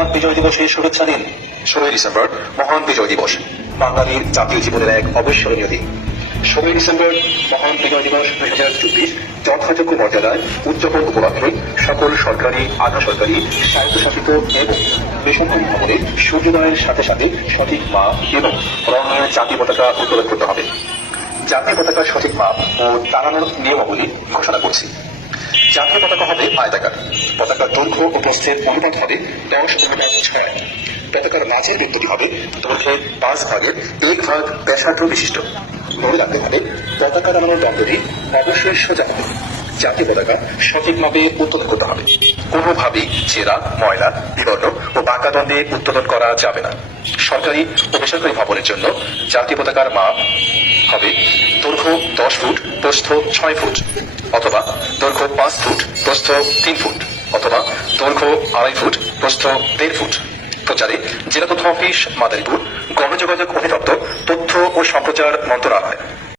মহান বিজয় দিবসের শুভেচ্ছা দিন। 16 ডিসেম্বর মহান বিজয় দিবস, বাঙালির জাতীয় জীবনের এক অবিস্মরণীয় দিন। 16 ডিসেম্বর মহান বিজয় দিবস 2024 যথাযোগ্য মর্যাদায় উদযাপন উপলক্ষে সকল সরকারি, আধা সরকারি, স্বায়ত্তশাসিত এবং বেসরকারি ভবনে সূর্যোদয়ের সাথে সাথে সঠিক মাপ এবং রঙের জাতীয় পতাকা উত্তোলন করতে হবে। জাতীয় পতাকার সঠিক মাপ ও টানানোর নিয়মাবলী ঘোষণা করছি। জাতীয় পতাকা হবে আয়তাকার। পতাকার দৈর্ঘ্য ও প্রস্থের অনুপাত হবে 10:6। পতাকার মাঝের বৃত্তটি হবে দৈর্ঘ্যের 5 ভাগের 1 ভাগ ব্যাসার্ধ বিশিষ্ট। মনে রাখতে হবে পতাকা নামানোর দণ্ডটি অবশ্যই সোজা হবে। জাতীয় পতাকা সঠিক মাপে উত্তোলন করতে হবে। কোনোভাবেই ছেঁড়া, ময়লা, বিবর্ণ ও বাঁকা দণ্ডে উত্তোলন করা যাবে না। সরকারি ও বেসরকারি ভবনের জন্য জাতীয় পতাকার মাপ হবে দৈর্ঘ্য 10 ফুট, প্রস্থ 6 ফুট, অথবা দৈর্ঘ্য 5 ফুট, প্রস্থ 3 ফুট, অথবা দৈর্ঘ্য 2.5 ফুট, প্রস্থ 1.5 ফুট। প্রচারে জেলা তথ্য অফিস, মাদারীপুর, গণযোগাযোগ অধিদপ্তর, তথ্য ও সম্প্রচার মন্ত্রণালয়।